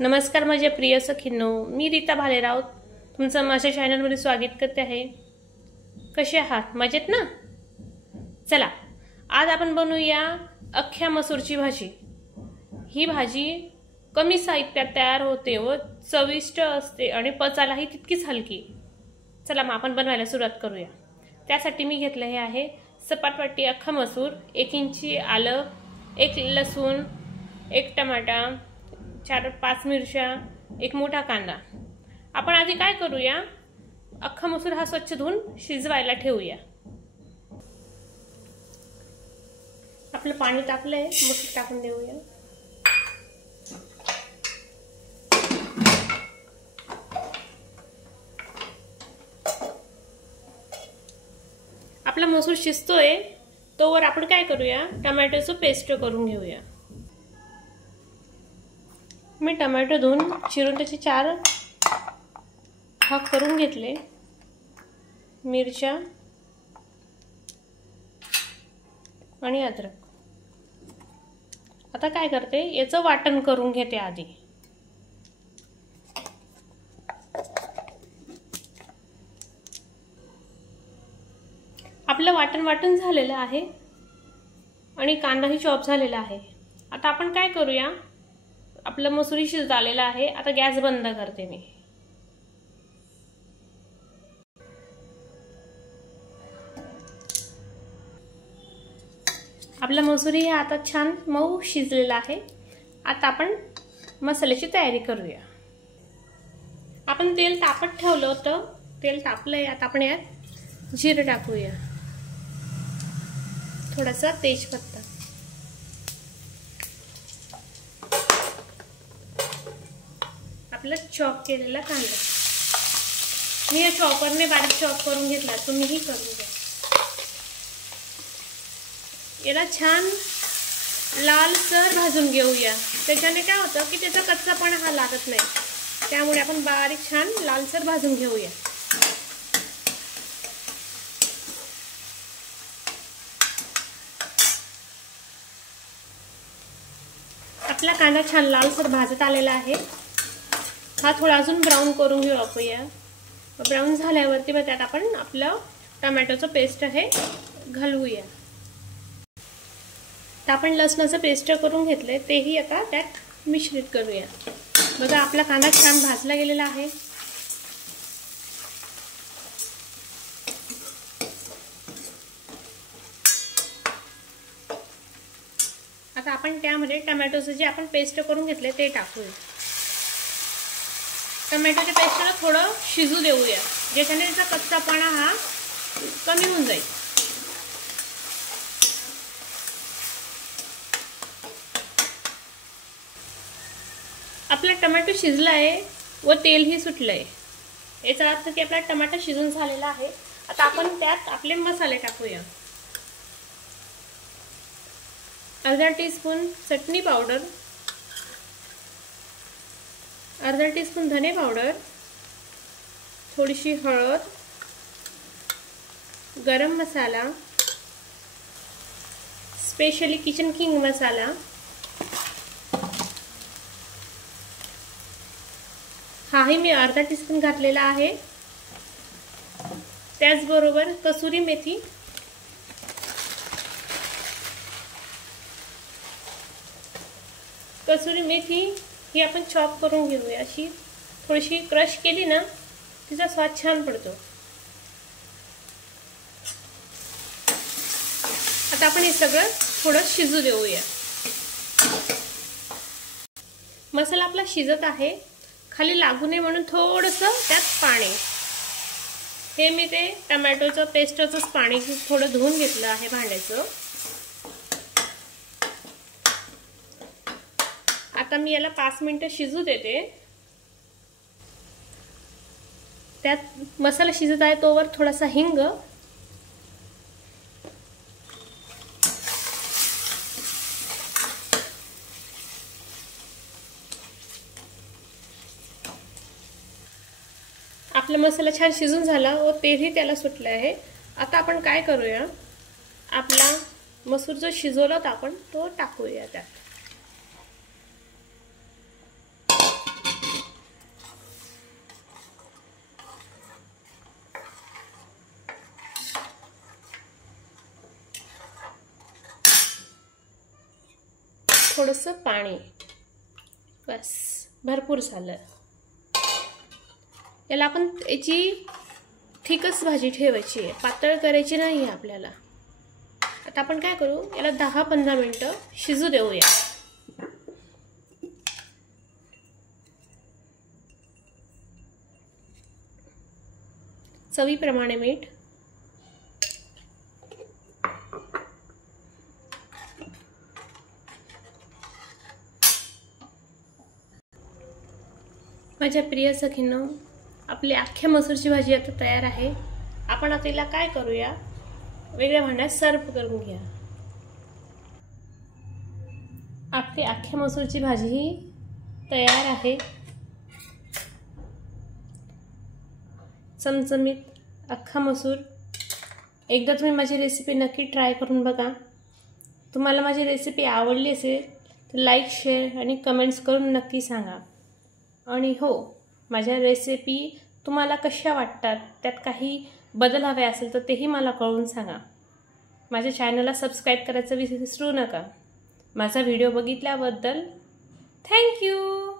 नमस्कार माझ्या प्रिय सखींनो, मी रीता भालेराव तुमचं माझ्या चॅनलमध्ये स्वागत करते आहे। कसे आहात? मजेत ना? चला आज आपण बनवूया अख्ख्या मसूरची भाजी। ही भाजी कमी साहित्यात तयार होते व चविष्ट असते आणि पचायलाही तितकीच हलकी। चला मग आपण बनवायला सुरुवात करूया। त्यासाठी मी घेतले हे आहे सपाट वाटी अख्खा मसूर, 1 इंची आलं, 1 लसूण, 1 टमाटा, 4-5 मिरच्या, 1 मोठा कांदा। आपण आधी काय करूया, अख्खा मसूर हा स्वच्छ धुवून शिजवायला ठेवूया। आपलं पाणी तापलंय, मसूर टाकून देऊया। आपला मसूर शिजतोय तोवर आपण काय करूया, टोमॅटोचं पेस्ट करून घेऊया। मी टोमॅटो धुवून चिरून त्याचे 4 भाग करून घेतले। मिरच्या आणि अद्रक। आता काय करते, याचं वाटण करून घेते आधी। आपलं वाटण झालेलं आहे आणि कांदाही चॉप झालेला आहे। आता आपण काय करूया, आपलं मसूरी शिजत आलेला आहे। आता गॅस बंद करते मी। आपला मसूरी आता छान मऊ शिजलेला आहे। आता आपण मसाल्याची तयारी करूया। आपण तेल तापत ठेवलं होतं, तेल तापलंय। आता आपण यात जिरे टाकूया, थोडासा तेजपत्ता, आपला चॉप केलेला कांदा। मी या चॉपरने बारीक चॉप करून घेतला, तुम्हीही करून घ्या। याला छान लालसर भाजून घेऊया। त्याच्याने काय होतं की त्याचा कच्चापणा हा लागत नाही, त्यामुळे आपण बारीक छान लालसर भाजून घेऊया। आपला कांदा छान लालसर भाजत आलेला आहे। हा थोडा अजून ब्राऊन करून घेऊ आपण। ब्राऊन झाल्यावरती मग त्यात आपण आपलं टोमॅटोचं पेस्ट आहे घालूया। तर आपण लसणाचं पेस्ट करून घेतलंय, तेही आता त्यात मिश्रित करूया। बघा आपला कांदा छान भाजला गेलेला आहे। आता आपण त्यामध्ये टोमॅटोचं जे आपण पेस्ट करून घेतले ते टाकूया। टोमॅटोच्या पेस्टला थोडं शिजू देऊया, ज्याच्याने त्याचा कच्चापणा हा कमी होऊन जाईल। आपला टोमॅटो शिजलाय व तेलही सुटलंय, याचा अर्थ की आपला टोमॅटो शिजून झालेला आहे। आता आपण त्यात आपले मसाले टाकूया। अर्धा टीस्पून चटणी पावडर, अर्धा टीस्पून धने पावडर, थोडीशी हळद, गरम मसाला, स्पेशली किचन किंग मसाला, हाही मी अर्धा टीस्पून घातलेला आहे। त्याचबरोबर कसुरी मेथी, ही आपण चॉप करून घेऊया। अशी थोडीशी क्रश केली ना, तिचा स्वाद छान पडतो। आता आपण हे सगळं थोडं शिजू देऊया। मसाला आपला शिजत आहे, खाली लागू नये म्हणून थोडंसं त्यात पाणी, हे मी ते टोमॅटोचं पेस्टचंच पाणी थोडं धुवून घेतलं आहे भांड्याचं। आता मी याला 5 मिनिटं शिजू देते। त्यात मसाला शिजत आहे तोवर थोडासा हिंग, आपला मसाला छान शिजून झाला व तेलही त्याला सुटलं आहे। आता आपण काय करूया, आपला मसूर जो शिजवला होता आपण तो टाकूया त्यात। थोडंसं पाणी, बस भरपूर झालं. याला आपण याची थिकच भाजी ठेवायची आहे, पातळ करायची नाही आहे आपल्याला. आता आपण काय करू, याला 10-15 मिनिटं शिजू देऊया. चवीप्रमाणे मीठ, माझ्या प्रिय सखींनो, आपली अख्ख्या मसूरची भाजी आता तयार आहे. आपण आता तिला काय करूया, वेगळ्या भांड्यात सर्व करून घ्या. आपली अख्ख्या मसूरची भाजी ही तयार आहे. चमचमीत अख्खा मसूर. एकदा तुम्ही माझी रेसिपी नक्की ट्राय करून बघा. तुम्हाला माझी रेसिपी आवडली असेल तर लाईक, शेअर आणि कमेंट्स करून नक्की सांगा. आणि हो, माझ्या रेसिपी तुम्हाला कशा वाटतात, त्यात काही बदल हवे असेल तर तेही मला कळवून सांगा. माझ्या चॅनलला सबस्क्राईब करायचं विसरू नका. माझा व्हिडिओ बघितल्याबद्दल थँक्यू.